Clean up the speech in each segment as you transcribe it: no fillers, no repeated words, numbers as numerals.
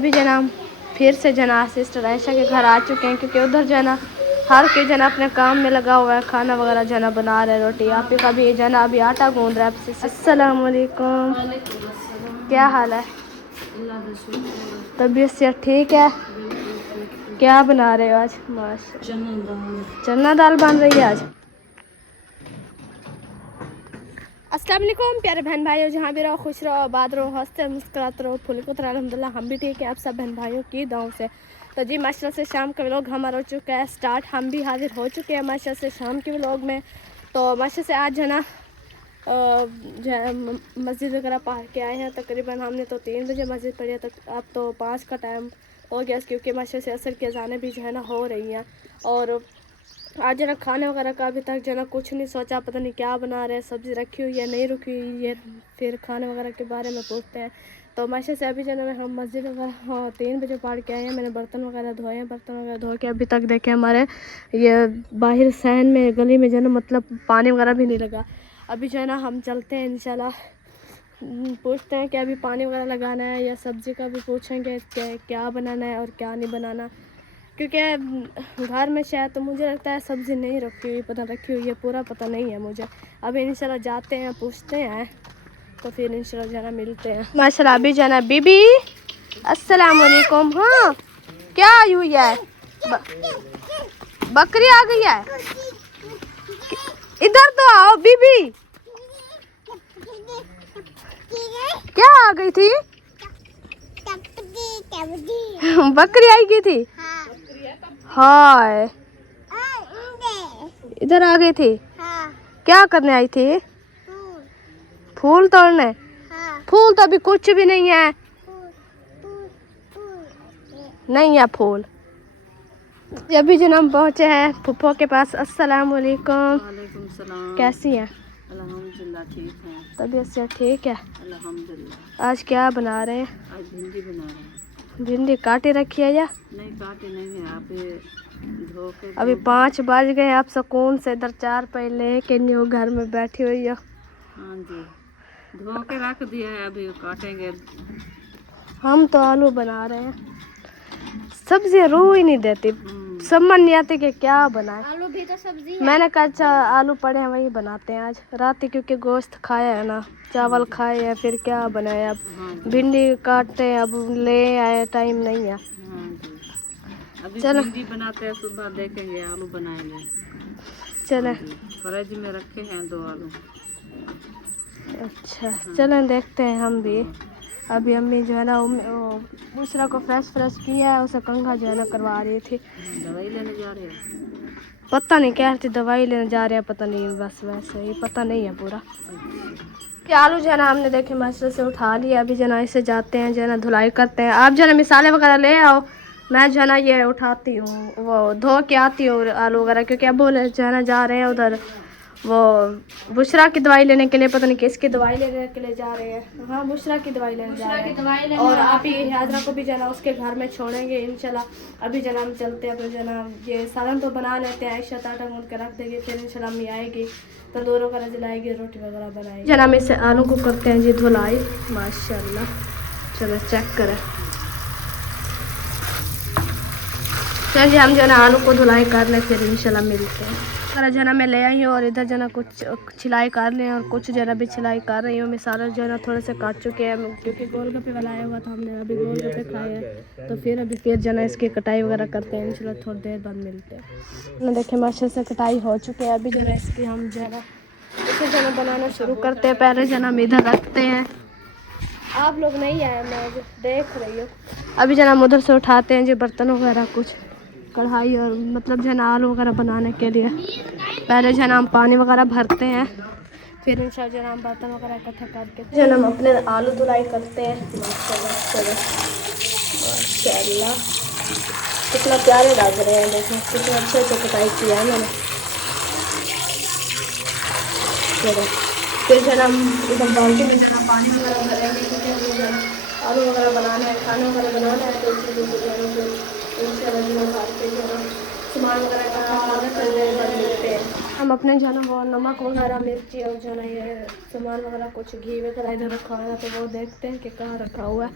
अभी जना फिर से जना सिस्टर आयशा के घर आ चुके हैं क्योंकि उधर जना हर के जना अपने काम में लगा हुआ है, खाना वगैरह जना बना रहे, रोटी आप ही का भी जना अभी आटा गूंद रहा है। अस्सलाम वालेकुम, क्या हाल है? तबीयत से ठीक है? क्या बना रहे हो आज? माशा चना दाल बन रही है आज। अस्सलाम वालेकुम प्यारे बहन भाइयों, जहाँ भी रहो खुश रहो, आबाद रहो, हंसते मुस्कुराते रहो, फुल को तरह अल्हम्दुलिल्लाह हम भी ठीक है। आप सब बहन भाइयों की दुआओं से तो जी माशाल्लाह से शाम का व्लॉग हमारा हो चुका है स्टार्ट। हम भी हाजिर हो चुके हैं माशाल्लाह से शाम के व्लॉग में। तो माशाल्लाह से आज है ना मस्जिद वगैरह पढ़ के आए हैं। तकरीबन हमने तो 3 बजे मस्जिद पढ़ी है, तो अब तो 5 का टाइम हो गया क्योंकि माशाल्लाह से असर की अज़ानें भी जो है ना हो रही हैं। और आज जना खाने वगैरह का अभी तक जना कुछ नहीं सोचा, पता नहीं क्या बना रहे हैं, सब्ज़ी रखी हुई है नहीं रखी हुई है, फिर खाने वगैरह के बारे में पूछते हैं। तो माशा से अभी जना हम मस्जिद वगैरह 3 बजे पढ़ के आए हैं। मैंने बर्तन वगैरह धोए हैं, बर्तन वगैरह धो के अभी तक देखे हमारे ये बाहर सहन में गली में जना मतलब पानी वगैरह भी नहीं लगा। अभी जो है ना हम चलते हैं इंशाल्लाह, पूछते हैं कि अभी पानी वगैरह लगाना है या सब्ज़ी का भी पूछेंगे क्या बनाना है और क्या नहीं बनाना, क्योंकि घर में शायद तो मुझे लगता है सब्ज़ी नहीं रखी हुई, पता रखी हुई है पूरा पता नहीं है मुझे। अभी इंशाल्लाह जाते हैं पूछते हैं तो फिर इंशाल्लाह जाना मिलते हैं। माशाल्लाह अभी जाना बीबी अस्सलाम वालेकुम। हाँ क्या आई हुई है? बकरी आ गई है, इधर तो आओ बीबी। क्या आ गई थी? बकरी आई गई थी। हाय इधर आ गई थी। क्या करने आई थी? फूल तोड़ने। फूल तो अभी कुछ भी नहीं है, नहीं है फूल। अभी जब हम पहुँचे हैं फुफ्फो के पास। अस्सलाम वालेकुम। वालेकुम सलाम। कैसी हैं? अल्हम्दुलिल्लाह ठीक है। तबीयत से ठीक है? अल्हम्दुलिल्लाह। आज क्या बना रहे हैं? आज भिंडी बना रहे हैं। भिंडी काटे रखी है या नहीं काटे नहीं है, आप धो के अभी 5 बज गए, आप सुकून से इधर 4 पहले के न्यू घर में बैठी हुई हो। हाँ जी धो के रख दिया है, अभी काटेंगे। हम तो आलू बना रहे हैं, सब्जी रू ही नहीं देती, समझ नहीं आती कि क्या बनाए। आलू भी तो सब्जी है। मैंने कहा अच्छा आलू पड़े हैं वही बनाते हैं आज रात, क्योंकि गोश्त खाया है ना, चावल खाए हैं, फिर क्या बनाए। अब भिंडी काटते हैं, अब ले आए, टाइम नहीं है। हाँ जी अभी चलो भिंडी बनाते हैं, सुबह देखेंगे आलू बनाएंगे। चले फ्रिज में रखे हैं 2 आलू। अच्छा चलें देखते हैं हम भी। अभी अम्मी जो है ना दूसरा को फ्रेश किया है, उसे कंघा जो है ना करवा रही थी। दवाई लेने जा रहे हैं? पता नहीं कह रही थी दवाई लेने जा रहे हैं, पता नहीं, बस वैसे ही पता नहीं है पूरा। कि आलू जो है ना हमने देखे मसाले से उठा लिया, अभी जो है ना इसे जाते हैं जो है ना धुलाई करते हैं। आप जो है ना मिसाले वगैरह ले आओ, मैं जो है ना ये उठाती हूँ, वो धो के आती हूँ आलू वगैरह, क्योंकि अब बोले जो है ना जा रहे हैं उधर वो बुशरा की दवाई लेने के लिए, पता नहीं किसकी दवाई लेने के लिए जा रहे हैं। हाँ बुशरा की दवाई लेने जा रहे हैं, और आप ही हाजरा को भी जना उसके घर में छोड़ेंगे इंशाल्लाह। अभी जना हम चलते हैं, अपने जना ये सालन तो बना लेते हैं, आयशा आटा गूंद के रख देंगे, फिर इंशाल्लाह अम्मी आएगी तंदूर वगैरह जलाएगी, रोटी वगैरह बनाएगी। जना में से आलू को करते हैं जी धुलाई माशाल्लाह। चलो चेक करें। चलिए हम जो है ना आलू को धुलाई कर लें, फिर इंशाल्लाह मिलते हैं। अगर जना मैं ले आई हूँ और इधर जना कुछ छिलाई कर लें और कुछ जना भी छिलाई कर रही हूँ। मिसाला जो है ना थोड़े से काट चुके हैं, क्योंकि गोलगप्पे वाला आया हुआ था, हमने अभी गोलगप्पे खाए हैं, तो फिर अभी फिर जना इसकी कटाई वगैरह करते हैं इंशाल्लाह, थोड़ी देर बाद मिलते हैं। देखें माशा से कटाई हो चुकी है, अभी जना इसकी हम जो है ना इसे जना बनाना शुरू करते हैं। पहले जना हम इधर रखते हैं, आप लोग नहीं आए, मैं देख रही हूँ। अभी जना हम उधर से उठाते हैं जी बर्तन वगैरह, कुछ कढ़ाई और मतलब जो है ना आलू वगैरह बनाने के लिए। पहले जो है ना हम पानी वगैरह भरते हैं, फिर इंशाल्लाह जो है ना हम बर्तन वगैरह इकट्ठा करके जो है ना हम अपने आलू धुलाई करते हैं। माशाल्लाह कितना प्यारे लग रहे हैं, देखो कितना अच्छे से कटाई किया है मैंने। चलो फिर जो है ना हम इधर बाल्टी में जो है ना पानी वगैरह भरेंगे, क्योंकि आलू वगैरह बनाना है, खाना वगैरह बनाना है, तो इसलिए सामान वगैरह इकट्ठा करना, फिर देर बाद मिलते हैं। हम अपने जो है ना वो नमक वगैरह मिर्ची और जो है ना ये सामान वगैरह कुछ घी वगैरह इधर रखा है, तो वो देखते हैं कि कहाँ रखा हुआ है।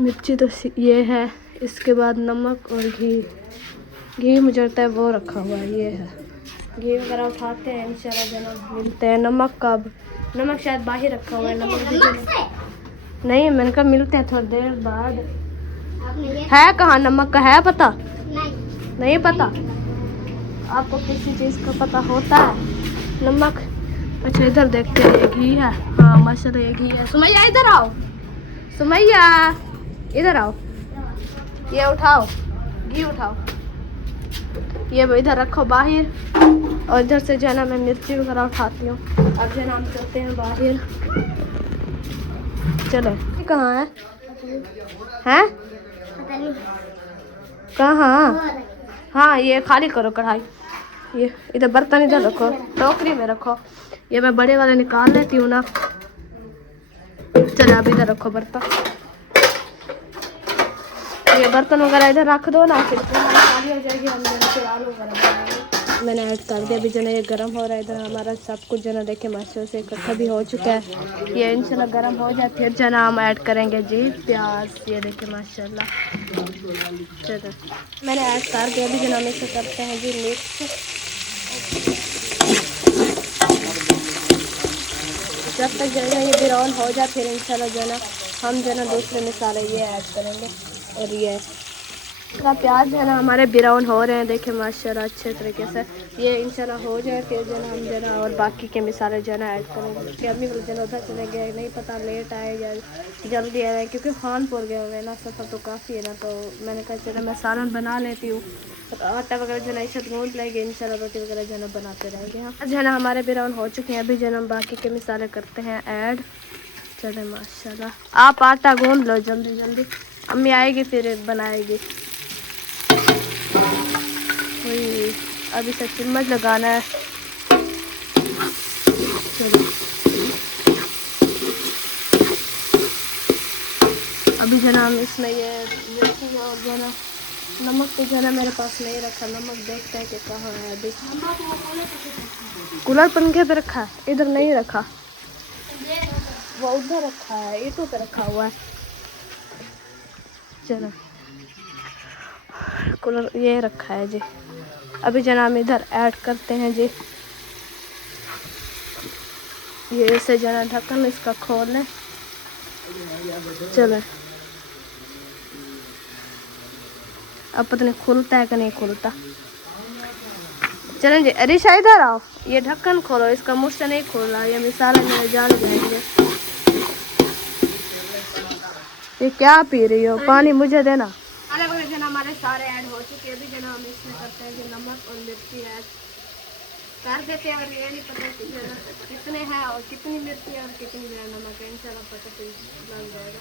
मिर्ची तो ये है, इसके बाद नमक और घी मुझे लगता है वो रखा हुआ है, ये है घी वगैरह उठाते हैं इंशाल्लाह जना मिलते हैं। नमक शायद बाहर रखा हुआ है, नमक भी नहीं, मैंने कहा मिलते हैं थोड़ी देर बाद। है कहाँ नमक का, है पता? नहीं पता आपको किसी चीज़ का पता होता है? नमक, अच्छा इधर देखते हैं, ये घी है। हाँ माशाल्लाह ये घी है। सुमैया इधर आओ, सुमैया इधर आओ, ये उठाओ घी उठाओ, ये इधर रखो बाहर। और इधर से जो है ना मैं मिर्ची वगैरह उठाती हूँ। अब जो है ना हम चलते हैं बाहर। चलो कहाँ है? हैं कहाँ? हाँ ये खाली करो कढ़ाई, ये इधर बर्तन इधर रखो, टोकरी में रखो। ये मैं बड़े वाले निकाल लेती हूँ ना। चलो अब इधर रखो बर्तन, ये बर्तन वगैरह इधर रख दो ना, फिर खाली हो जाएगी। हम फिर आलू वगैरह बनाएंगे। मैंने ऐड कर दिया, अभी जना ये गर्म हो रहा है। इधर हमारा सब कुछ जना देखे माशाल्लाह से इकट्ठा भी हो चुका है। ये इंशाल्लाह गर्म हो जाए फिर जना हम ऐड करेंगे जी प्याज। ये देखे माशाल्लाह, चलो मैंने ऐड कर दिया। अभी जना हम इसे करते हैं जी मिक्स। जब तक जो है ये ब्राउन हो जाए फिर इंशाल्लाह जो है ना हम जो है ना दूसरे मसाले ये ऐड करेंगे। और ये का प्याज जो है ना हमारे ब्राउन हो रहे हैं, देखें माशाल्लाह अच्छे तरीके से। ये इंशाल्लाह हो जाए फिर जो है ना हम जो है ना और बाकी के मसाले जो है ना ऐड करेंगे। कि अम्मी को जो उधर चले गए, नहीं पता लेट आए या जल्दी आए, क्योंकि खानपुर गए हुए ना, सफ़र तो काफ़ी है ना। तो मैंने कहा चलो मैं सालन बना लेती हूँ, तो आटा वगैरह जो है ना इसे गूँध लेंगे, इंशाल्लाह रोटी वगैरह जो है ना बनाते रहेंगे। हाँ जो है ना हमारे ब्राउन हो चुके हैं। अभी जो है ना हम बाकी के मसाले करते हैं ऐड। चले माशाल्लाह आप आटा गूँध लो जल्दी जल्दी, अम्मी आएगी फिर बनाएगी। वही अभी से चम्मच लगाना है। चलो अभी जो ना हम इसमें ये मिर्ची और जो ना नमक तो जो है ना मेरे पास नहीं रखा, नमक देखते हैं कि कहाँ है। अभी कूलर पंखे पे रखा है, इधर नहीं रखा, वो उधर रखा है, ईंटों पे रखा हुआ है। चलो कूलर ये रखा है जी। अभी जना हम इधर ऐड करते हैं जी, ये ऐसे जना ढक्कन इसका खोल लें। चलो अब पता नहीं खुलता है कि नहीं खुलता। चलें जी अरिशा इधर आओ, ये ढक्कन खोलो, इसका मुँह से नहीं खोल रहा, ये मिसाले मेरे जान जाएंगे। ये क्या पी रही हो, पानी मुझे देना। अलग अलग जना हमारे सारे ऐड हो चुके हैं। अभी जना हम इसमें करते हैं कि नमक और मिर्ची ऐड कर देते हैं। और ये नहीं पता कि कितने हैं और कितनी मिर्ची है और कितनी नमक है, इंशाल्लाह पता लग जाएगा।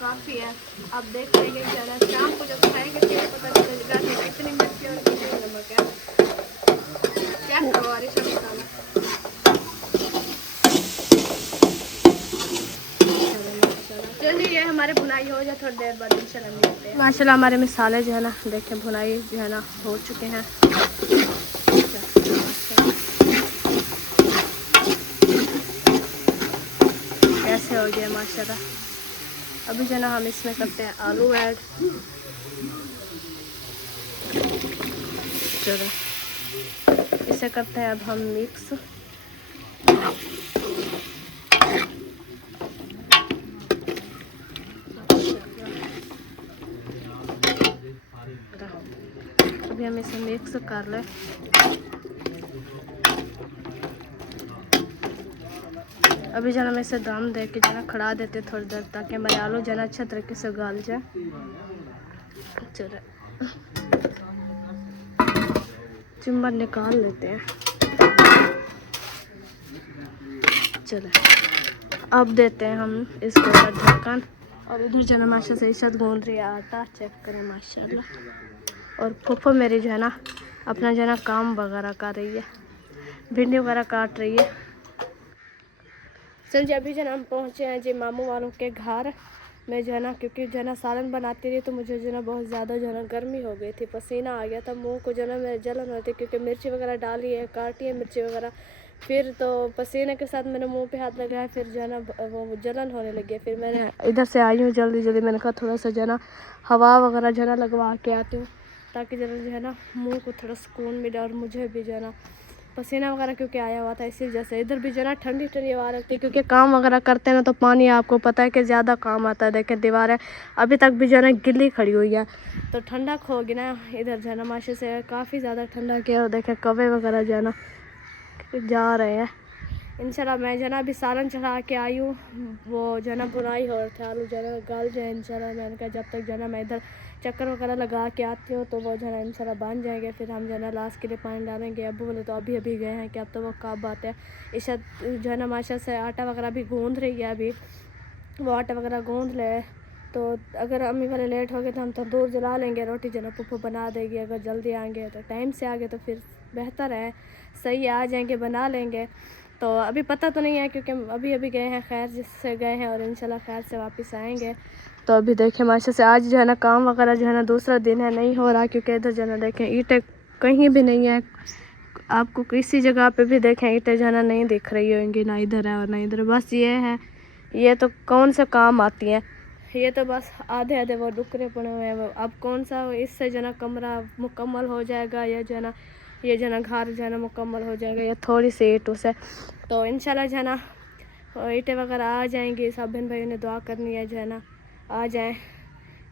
काफ़ी है, अब देख लेंगे जना शाम को जब खाएंगे फिर पता चलेगा कि कितनी मिर्ची और कितनी नमक है। क्या करो अरिशा मसाला। चलिए ये हमारे भुनाई हो जाए थोड़ी देर बाद इंशाल्लाह मिलते हैं। माशाल्लाह हमारे मसाले जो है ना देखें भुनाई जो है ना हो चुके हैं। कैसे हो गया माशाल्लाह। अभी जो है ना हम इसमें करते हैं आलू ऐड। चलो इसे करते हैं अब हम मिक्स। अभी हम इसे मिक्स कर लें। अभी जना मैं इसे दम दे के जना खड़ा देते थोड़ी देर ताकि हमारे आलू जना अच्छे तरीके से गल जाए। चलो चम्मच निकाल लेते हैं। चलो अब देते हैं हम इसके ऊपर ढक्कन। और इधर जना माशा से इशत गूंद रही है आटा, चेक करें माशाल्लाह। और फूफो मेरी जो है ना अपना जो है ना काम वगैरह कर रही है, भिंडी वगैरह काट रही है। चल जी अभी जो है हम पहुँचे हैं जी मामू वालों के घर में जो है ना, क्योंकि जो है ना सालन बनाती रही तो मुझे जो है ना बहुत ज़्यादा जो है ना गर्मी हो गई थी, पसीना आ गया था, मुंह को जो है ना मेरे जलन होती, क्योंकि मिर्ची वगैरह डाली है, काटी है मिर्ची वगैरह, फिर तो पसीने के साथ मैंने मुंह पे हाथ लगाया, फिर जो है ना वो जलन होने लगी। फिर मैंने इधर से आई हूँ जल्दी जल्दी, मैंने कहा थोड़ा सा जो है ना हवा वगैरह जो है ना लगवा के आती हूँ, ताकि जो है ना मुंह को थोड़ा सुकून मिले और मुझे भी जो है ना पसीना वगैरह क्योंकि आया हुआ था, इसी वजह से। इधर भी जो है ना ठंडी ठंडी हवा लगती है, क्योंकि काम वगैरह करते हैं ना तो पानी आपको पता है कि ज़्यादा काम आता है। देखें दीवारें अभी तक भी जो है ना गिल्ली खड़ी हुई है, तो ठंडक होगी ना। इधर जो है ना माशे से काफ़ी ज़्यादा ठंडा किया, और देखें कौवे वगैरह जो है ना जा रहे हैं। इंशाल्लाह मैं जो है ना अभी सालन चढ़ा के आई हूँ, वो जो है ना बुनाई हो रहे थे आलू जो है ना गल जाए इंशाल्लाह। मैंने कहा जब तक जो है ना मैं इधर चक्कर वगैरह लगा के आती हूँ तो वो जो है ना इंशाल्लाह बन जाएंगे, फिर हम जो है ना लास्ट के लिए पानी डालेंगे। अबू बोले तो अभी अभी गए हैं कि अब तो वो कब आते हैं। इशा जो है ना माशा से आटा वगैरह भी गूँध रही है, अभी वो आटा वगैरह गूँध ले, तो अगर अम्मी वाले लेट हो गए तो हम तंदूर जला लेंगे, रोटी जो है पुप्पो बना देगी। अगर जल्दी आएंगे तो टाइम से आ गए तो फिर बेहतर है, सही आ जाएंगे बना लेंगे। तो अभी पता तो नहीं है क्योंकि अभी अभी गए हैं, खैर जिससे गए हैं, और इंशाल्लाह खैर से वापस आएंगे। तो अभी देखें माशा से आज जो है ना काम वगैरह जो है ना दूसरा दिन है, नहीं हो रहा, क्योंकि इधर जो है ना देखें ईंटें कहीं भी नहीं है। आपको किसी जगह पे भी देखें ईंटें जो है ना नहीं दिख रही होंगी, ना इधर है और ना इधर। बस ये है, ये तो कौन से काम आती हैं, ये तो बस आधे आधे वो डुकरे पड़े हुए हैं। अब कौन सा इससे जो है ना कमरा मुकम्मल हो जाएगा, या जो है ना ये जो है ना घर जो है ना मुकम्मल हो जाएगा, या थोड़ी सी ईंटों से। तो इंशाल्लाह जो है ना ईंटें वगैरह आ जाएंगी। सब बहन भाइयों ने दुआ करनी है जो है ना आ जाएं,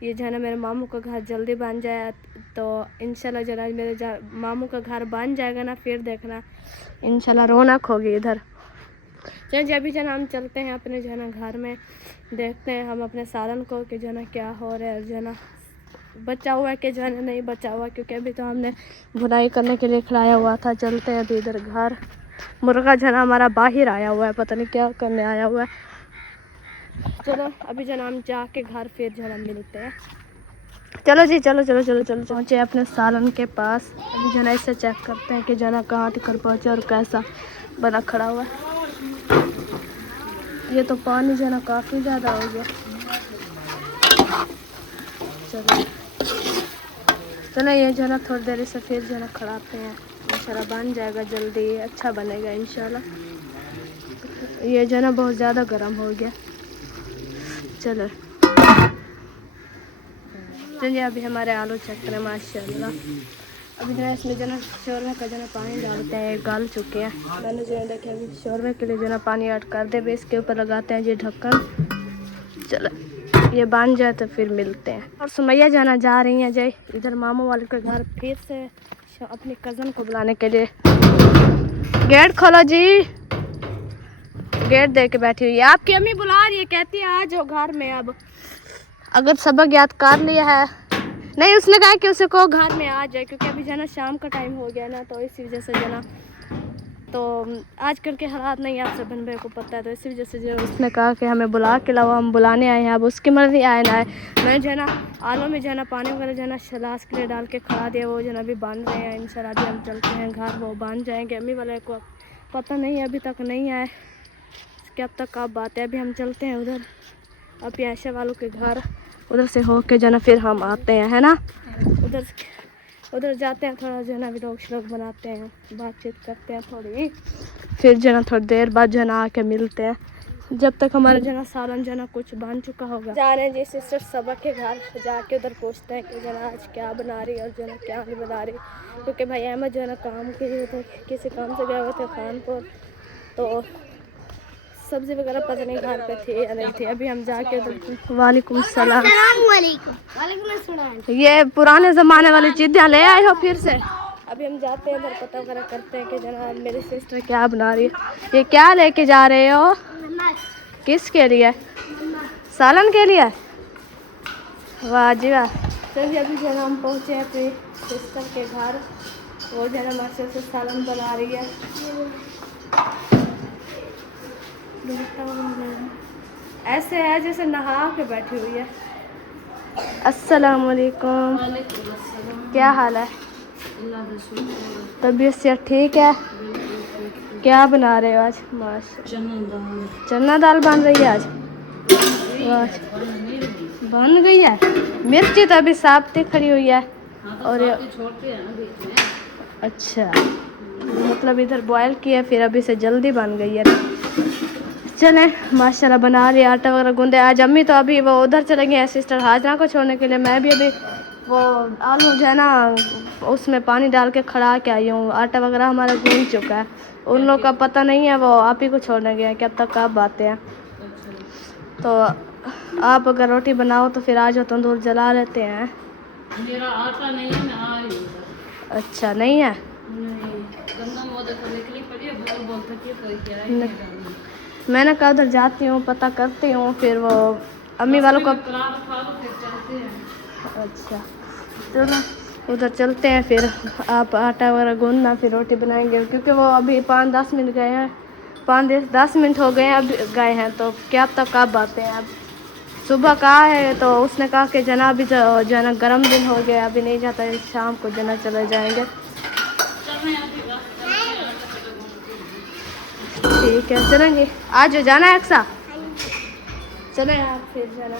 ये जो है ना मेरे मामू का घर जल्दी बन जाए। तो इंशाल्लाह जो है ना मेरे मामू का घर बन जाएगा ना, फिर देखना इंशाल्लाह रौनक होगी इधर। चल जी अभी जो है ना हम चलते हैं अपने जो है ना घर में, देखते हैं हम अपने सालन को कि जो है ना क्या हो रहा है, जो है ना बचा हुआ है कि जो है ना नहीं बचा हुआ, क्योंकि अभी तो हमने बुनाई करने के लिए खिलाया हुआ था। चलते हैं अभी इधर घर। मुर्गा जो है ना हमारा बाहर आया हुआ है, पता नहीं क्या करने आया हुआ है। चलो अभी जो है ना हम जाके घर फिर जो है ना मिलते हैं। चलो जी चलो चलो चलो चलो पहुँचे अपने सालन के पास। अभी जो है ना इससे चेक करते हैं कि जो है ना कहाँ तक पहुँचे और कैसा बना खड़ा हुआ है। ये तो पानी जो है ना काफ़ी ज़्यादा हो गया। चलो चलो ये जो है ना थोड़ी देर से फिर जो है ना खड़ाते हैं, इंशाल्लाह बन जाएगा जल्दी, अच्छा बनेगा इंशाल्लाह। ये जो है ना बहुत ज़्यादा गर्म हो गया। चलो चलिए अभी हमारे आलू चेक करें माशाल्लाह। अभी जो है इसमें जो है ना शोरमे का जो है ना पानी डालते हैं, गल चुके हैं। मैंने जो है देखिए अभी शोरमे के लिए जो है ना पानी ऐड कर दे, इसके ऊपर लगाते हैं ये ढक्कन। चलो ये बन जाए तो फिर मिलते हैं। और सुमैया जाना जा रही हैं जय इधर मामू वाले के घर, फिर से अपनी कज़न को बुलाने के लिए। गेट खोलो जी, गेट दे के बैठी हुई है। आपकी अम्मी बुला रही है, कहती है आ जाओ घर में। अब अगर सबक याद कर लिया है, नहीं उसने कहा कि उसे को घर में आ जाए, क्योंकि अभी जो है ना शाम का टाइम हो गया ना, तो इसी वजह से जो है ना, तो आजकल के हालात नहीं आप सब बहन भाई को पता है, तो इसी वजह से जो उसने कहा कि हमें बुला के लाओ, हम बुलाने आए हैं। अब उसकी मर्जी आए ना आए। मैं जो है ना आलू में जो है ना पानी वगैरह जो है ना शलास के लिए डाल के खड़ा दिया, वो जो है ना अभी बन रहे हैं। इंशाल्लाह अभी हम चलते हैं घर, वो बन जाएंगे। अम्मी वाले को पता नहीं अभी तक नहीं आए, कब तक कब बात है। अभी हम चलते हैं उधर अभी ऐशा वालों के घर, उधर से हो के जो है ना फिर हम आते हैं, है ना। उधर जाते हैं, थोड़ा जो है ना व्लॉग श्लॉग बनाते हैं, बातचीत करते हैं थोड़ी, फिर जो है ना थोड़ी देर बाद जो है ना आके मिलते हैं, जब तक हमारा जो है ना सालन जो है ना कुछ बन चुका होगा। जा रहे हैं जी सिस्टर सबक के घर, जाके उधर पूछते हैं कि जो है ना आज क्या बना रही है और जो है ना क्या नहीं बना रही, क्योंकि भाई अहमद जो है ना काम के लिए थे, किसी काम से गए हुए थे खानपुर, तो सब्जी वगैरह पता नहीं घर पे थी या नहीं थी। अभी हम जाके वालेकुम सलाम, ये पुराने ज़माने वाली चीज़ें ले आए हो फिर से। अभी हम जाते हैं इधर, पता वगैरह करते हैं कि जनाब मेरी सिस्टर क्या बना रही है। ये क्या लेके जा रहे हो, किसके लिए, सालन के लिए? वाह जी वाह। चलिए अभी जो है हम पहुँचे हैं अपनी सिस्टर के घर, वो जो है ना माशा से सालन बना रही है। ऐसे है जैसे नहा के बैठी हुई है। अस्सलाम वालेकुम, क्या हाल है? तबीयत से ठीक है? क्या बना रहे हो आज? माशा चना दाल बन रही है आज। बन गई है, मिर्ची तो अभी साबती खड़ी हुई है। और अच्छा मतलब इधर बॉयल किया, फिर अभी से जल्दी बन गई है ना। चले माशाल्लाह बना रही आटा वगैरह गूंदे। आज अम्मी तो अभी वो उधर चले गए हैं सिस्टर हाजरा को छोड़ने के लिए। मैं भी अभी वो आलू जो है ना उसमें पानी डाल के खड़ा के आई हूँ। आटा वगैरह हमारा गूंद चुका है। उन लोग का पता नहीं है, वो आप ही को छोड़ने गए हैं, कब तक कब आते हैं। तो आप अगर रोटी बनाओ तो फिर आज तंदूर जला लेते हैं। मेरा आटा नहीं है, मैं आ रही हूँ। अच्छा नहीं है। मैंने कहा उधर जाती हूँ, पता करती हूँ, फिर वो अम्मी वालों को। अच्छा चलो उधर चलते हैं, फिर आप आटा वगैरह गूंदना, फिर रोटी बनाएंगे। क्योंकि वो अभी 5-10 मिनट गए हैं, 5-10 मिनट हो गए हैं अब गए हैं, तो क्या तक कब आते हैं। अब सुबह कहा है तो उसने कहा कि जना अभी जो है ना गर्म दिन हो गया, अभी नहीं जाता है, शाम को जना चले जाएंगे। ठीक है चलेंगे। आज जाना है अक्सा? चले आप फिर जाना,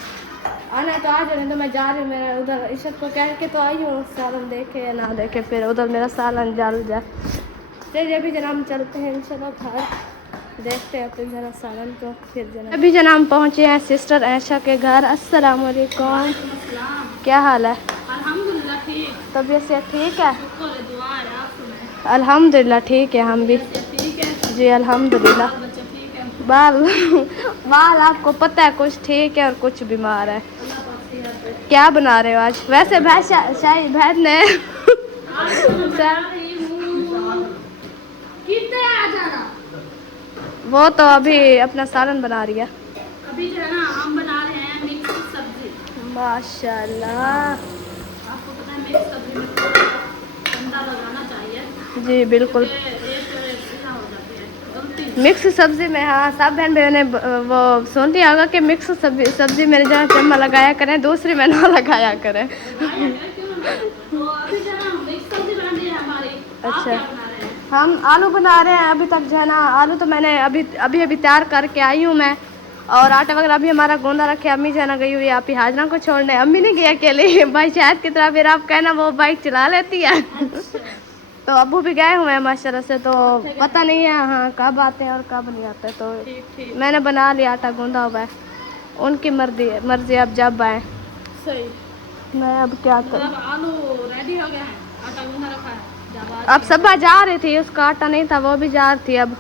आना है तो आ जाने। तो मैं जा रही हूँ, मेरा उधर इशत को कह के तो आई हूँ, सालन देखे या ना देखे, फिर उधर मेरा सालन जल जाए। चलिए अभी जना हम चलते हैं इंशाल्लाह घर, देखते हैं फिर जना सालन को। फिर जना अभी जना हम पहुँचे हैं सिस्टर ऐशा के घर। अस्सलाम वालेकुम, क्या हाल है? अल्हम्दुलिल्लाह ठीक। तबीयत से ठीक है? शुक्र है, दुआ है, आप सुनाएं। अल्हम्दुलिल्लाह ठीक है, हम भी ठीक है जी अल्हम्दुलिल्लाह। बच्चा ठीक है। बाल बाल आपको पता है कुछ ठीक है और कुछ बीमार है। क्या बना रहे हो आज? वैसे भैंस शाही भैंस ने वो तो अभी अपना सालन बना रही है। अभी जो है ना हम बना रहे हैं मिक्स सब्जी। माशाल्लाह। आपको पता है मिक्स सब्जी में थोड़ा ठंडा लगाना चाहिए जी बिल्कुल। मिक्स सब्जी में हाँ सब बहन बहनों ने वो सुन लिया होगा कि मिक्स सब्जी मेरे जहाँ चम्मा लगाया करें, दूसरी में ना लगाया करें। अच्छा हम आलू बना रहे हैं अभी तक जो है ना। आलू तो मैंने अभी तैयार करके आई हूँ मैं, और आटा वगैरह अभी हमारा गोंदा रखे। अम्मी जो है ना गई हुई है आप ही हाजरा को छोड़ने। अम्मी नहीं गई अकेले, भाई शायद की तरह, फिर आप कहना वो बाइक चला लेती है। तो अबू भी गए हुए हैं माशाल्लाह से, तो पता नहीं है हाँ कब आते हैं और कब नहीं आते। तो मैंने बना लिया, आटा गूंदा हुआ है, उनकी मर्जी अब जब आए। सही। मैं अब क्या करूँ। आलू रेडी हो गया है, आटा गूंदा रखा है। अब सब जा रही थी, उसका आटा नहीं था, वो भी जा रही थी। अब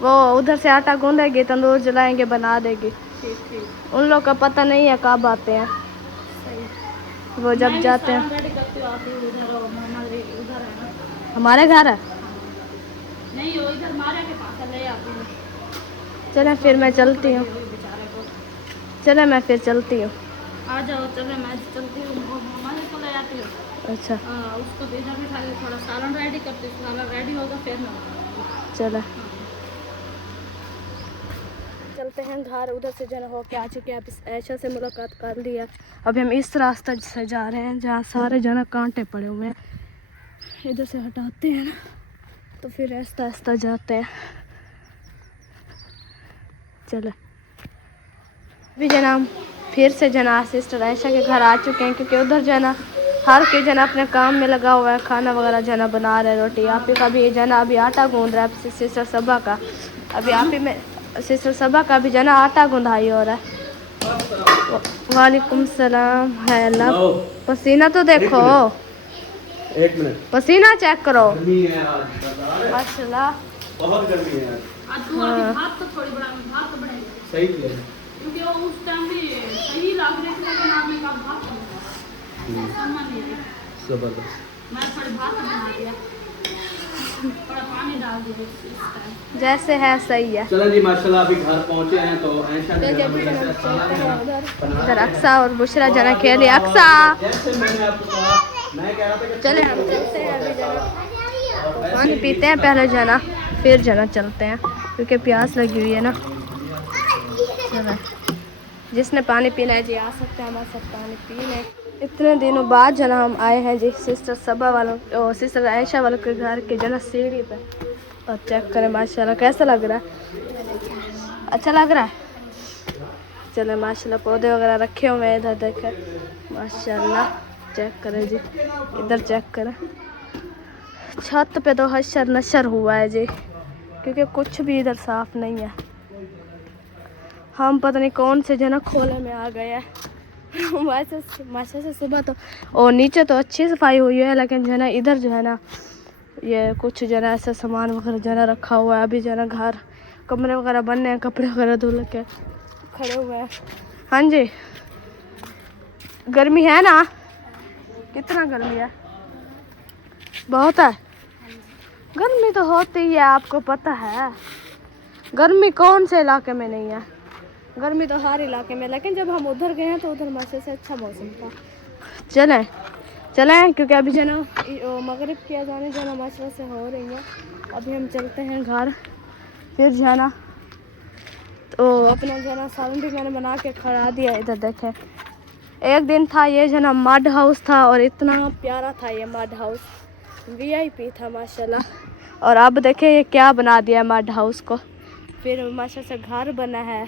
वो उधर से आटा गूंदेगी, तंदूर जलाएंगे, बना देगी। ठीक। उन लोग का पता नहीं है कब आते हैं। सही। वो जब जाते हैं। हमारे घर है नहीं, वो इधर मारे के पास ले आती हूँ। चले फिर मैं चलती हूँ। चले मैं फिर चलती हूँ। आ जाओ, चले मैं चलती हूँ, मामा को ले आती हूँ। अच्छा उसको इधर बिठा के थोड़ा सालन रेडी करती हूँ, सालन रेडी होगा फिर मैं। चलो चलते हैं घर। उधर से जना हो के आ चुके हैं, अब ऐशा से मुलाकात कर लिया। अभी हम इस रास्ते से जा रहे हैं जहाँ सारे जना कांटे पड़े हुए हैं। इधर से हटाते हैं ना तो फिर आहिस्ता आहिस्ता जाते हैं। चलो अभी जना हम फिर से जना सिस्टर ऐशा के घर आ चुके हैं, क्योंकि उधर जना हर के जना अपने काम में लगा हुआ है, खाना वगैरह जना बना रहे, रोटी आप ही का भी जना अभी आटा गूंद रहा है। सिस्टर सबा का अभी आप ही में सिस्टर सबा का भी जना आटा गूंधाई हो रहा है। वालेकुम सलाम। है अल्लाह, पसीना तो देखो, एक मिनट, पसीना चेक करो माशाल्लाह बहुत गर्मी है आज। भात तो थोड़ी बड़ा भात तो बनेगा सही है, क्योंकि वो उस टाइम भी सही लग रही थी, लेकिन आपने कहा भात जबरदस्त। मैं थोड़ी भात बना दिया, थोड़ा पानी डाल दिया इस टाइम। जैसे है सही है। चलो जी माशाल्लाह अभी घर पहुंचे हैं तो ऐशा इधर अक्सा और बुशरा जना खेले। अक्सा जैसे मैंने आपको कहा, मैं कह रहा था कि चले हम चलते हैं अभी जना पानी पीते हैं पहले जना, फिर जना चलते हैं क्योंकि प्यास लगी हुई है ना। चलो जिसने पानी पीना है जी आ सकते हैं हमारे साथ पानी पीने। इतने दिनों बाद जना हम आए हैं जी सिस्टर सबा वालों और सिस्टर आयशा वालों के घर के जना सीढ़ी पे, और चेक करें माशाल्लाह कैसा लग रहा है। अच्छा लग रहा है। चले माशाल्लाह पौधे वगैरह रखे हुए हैं इधर देखें माशाल्लाह। चेक करें जी, इधर चेक करें। छत पे तो हशर नशर हुआ है जी, क्योंकि कुछ भी इधर साफ नहीं है। हम पता नहीं कौन से जो ना खोले में आ गए हैं। वैसे से सुबह तो और नीचे तो अच्छी सफाई हुई है, लेकिन जो है ना इधर जो है ना ये कुछ जो है ऐसा सामान वगैरह जो है ना रखा हुआ है। अभी जो है ना घर कमरे वगैरह बनने हैं, कपड़े वगैरह धुल के खड़े हुए हैं। हाँ जी, गर्मी है ना? कितना गर्मी है? बहुत है। गर्मी तो होती ही है, आपको पता है। गर्मी कौन से इलाके में नहीं है? गर्मी तो हर इलाके में, लेकिन जब हम उधर गए हैं तो उधर मौसम से अच्छा मौसम था। चलें क्योंकि अभी जो ना मगरिब की अज़ानें जो ना माशा से हो रही है। अभी हम चलते हैं घर, फिर जो है ना तो अपना जो है ना सालन भी मैंने बना के खड़ा दिया। इधर देखें, एक दिन था ये जो ना मड हाउस था, और इतना प्यारा था ये मड हाउस, VIP था माशाल्लाह। और अब देखें ये क्या बना दिया है मड हाउस को। फिर माशा से घर बना है,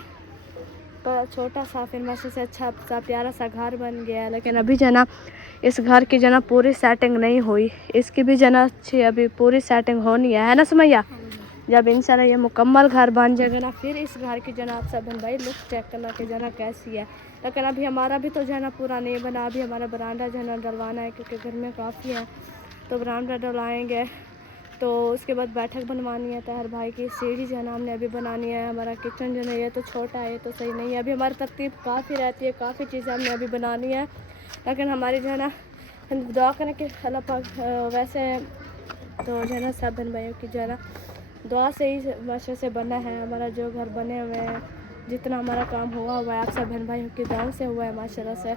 तो छोटा सा, फिर माशा से अच्छा सा प्यारा सा घर बन गया है। लेकिन अभी जो ना इस घर की जो ना पूरी सेटिंग नहीं हुई, इसकी भी जो ना अच्छी अभी पूरी सेटिंग होनी है ना सुमैया? जब इंशाल्लाह ये मुकम्मल घर बन जाएगा ना, फिर इस घर की जो ना आप सब भाई लुक चेक करना कि जो ना कैसी है। लेकिन अभी हमारा भी तो जो है ना पूरा नहीं बना। अभी हमारा बरामदा जो है ना डलवाना है, क्योंकि घर में काफ़ी है, तो बरामदा डलवाएँगे। तो उसके बाद बैठक बनवानी है तहर भाई की, सीढ़ी जो है ना हमने अभी बनानी है। हमारा किचन जो है ये तो छोटा है, ये तो सही नहीं है। अभी हमारी तरतीब काफ़ी रहती है, काफ़ी चीज़ें हमने अभी बनानी है। लेकिन हमारी जो है ना दुआ करें कि अल्लाह पाक वैसे तो जो है ना सब बहन भाइयों की जो है ना दुआ से ही माशा से बना है हमारा जो घर बने हुए हैं। जितना हमारा काम हुआ है आप सब बहन भाइयों की दुआ से हुआ है माशाल्लाह से।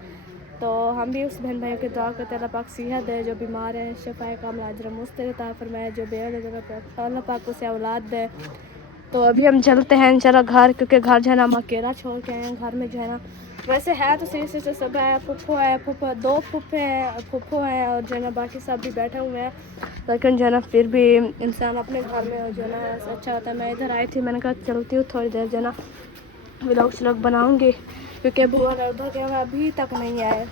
तो हम भी उस बहन भाइयों की दुआ करते हैं अल्लाह पाक सेहत दे, जो बीमार हैं शफ़ाए कामिल अजर मुस्तरिता फरमाए, जो बेअदब अल्लाह पाक उसे औलाद दे। तो अभी हम चलते हैं इंशाल्लाह घर, क्योंकि घर जो है ना हम अकेला छोड़ के आए हैं। घर में जो है ना वैसे है तो सही से सब है, फुफ्फो है, दो फुफ्फो हैं, और जो है ना बाकी सब भी बैठे हुए हैं। लेकिन जो है ना फिर भी इंसान अपने घर में जो है ना अच्छा होता है। मैं इधर आई थी, मैंने कहा चलती हूँ थोड़ी देर जो है ना व्लॉग बनाऊँगी, क्योंकि बुआ उधर के अभी तक नहीं आए।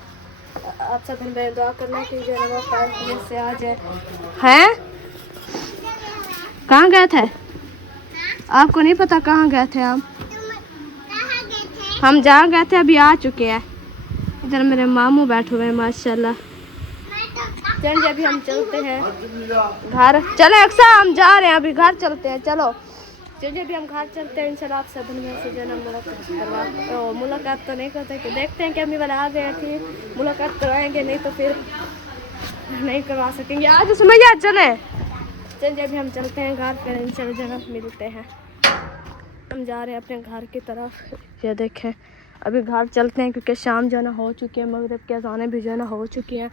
आप सब भाई दुआ करना कि जो है ना वो से आ जाए। हैं कहाँ गए थे? आपको नहीं पता कहाँ गए थे? हम जहाँ गए थे अभी आ चुके हैं। इधर मेरे मामू बैठे हुए हैं माशाल्लाह। चल अभी हम चलते हैं घर। चले अक्सा, हम जा रहे हैं अभी घर, चलते हैं। चलो चलिए अभी हम घर चलते हैं। इंशाल्लाह आप सब से जो है ना मुलाकात तो नहीं करते, कि देखते हैं कि अम्मी वाला आ गए थे, मुलाकात करवाएंगे, नहीं तो फिर नहीं करवा सकेंगे। आज सुमैया चले अभी हम चलते हैं घर, फिर इंशाल्लाह जो है मिलते हैं। हम जा रहे हैं अपने घर की तरफ। ये देखें अभी घर चलते हैं, क्योंकि शाम जो है ना हो चुकी है, मगरिब की अज़ानें भी जो है ना हो चुकी हैं।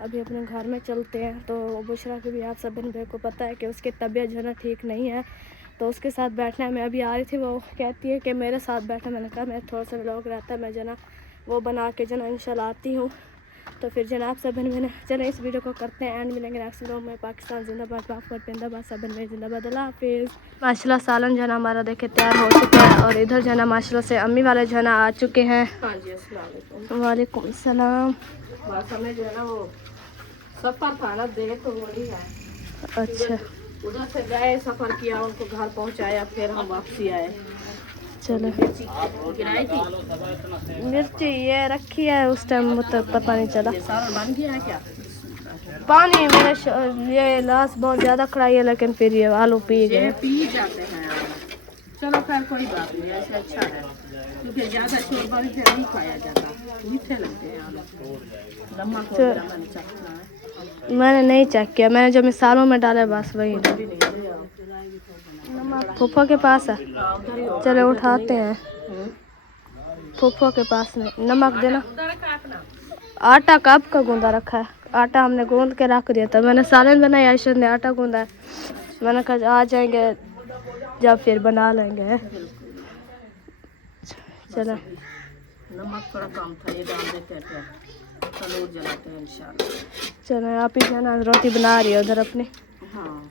अभी अपने घर में चलते हैं। तो बुशरा की भी आप सब भाई को पता है कि उसकी तबीयत जो है ना ठीक नहीं है, तो उसके साथ बैठना मैं अभी आ रही थी। वो कहती है कि मेरे साथ बैठा। मैंने कहा मैं थोड़ा सा व्लॉग रहता है, मैं जो ना वो बना के जो ना इंशाल्लाह आती हूँ। तो फिर जनाब सब बहन चले इस वीडियो को करते हैं एंड। मिलेंगे नेक्स्ट व्लॉग में। पाकिस्तान जिंदाबाद, पाक जिंदाबाद, सब बहन जिंदाबाद, अल्लाह हाफिज़। माशाल्लाह सालन जो है ना हमारा देखे तैयार हो चुका है, और इधर जो है ना माशाल्लाह से अम्मी वाले जो है ना आ चुके हैं। हाँ जी, अस्सलाम वालेकुम। वालेकुम सलाम। बस हमें जो है ना वो सफ़र था ना, दे तो वही है। अच्छा उधर से गए, सफ़र किया, उनको घर पहुंचाया, फिर हम वापसी आए। चलो गिराई थी मिर्ची ये रखी है उस टाइम, मतलब पता नहीं चला। ये सारा बन गया है क्या? पानी मेरे ये लाश बहुत ज़्यादा खड़ाई है, लेकिन फिर ये आलू पी ये गए। पी जाते हैं। चलो खैर कोई बात नहीं, ऐसे अच्छा है, क्योंकि ज़्यादा शोरबा भी फिर नहीं खाया जाता, मीठे लगते हैं आलू। नमक वगैरह मैंने चखना है। मैंने नहीं चेक किया, मैंने जो मिसालों में डाला बस वही। भी नहीं ले आओ। फूफा के पास है, चलो उठाते हैं। फूफा के पास नहीं, नमक देना। आटा कब का गूंदा रखा है? आटा हमने गूंद के रख दिया था। मैंने सालन बनाई, आयशा ने आटा गूंदा है। मैंने कहा आ जाएंगे जब फिर बना लेंगे। चलो नमक थोड़ा कम था, ये डाल देते हैं, फिर तंदूर जलाते हैं इंशाल्लाह। चलो आप ही जाना, रोटी बना रही है उधर अपनी। हाँ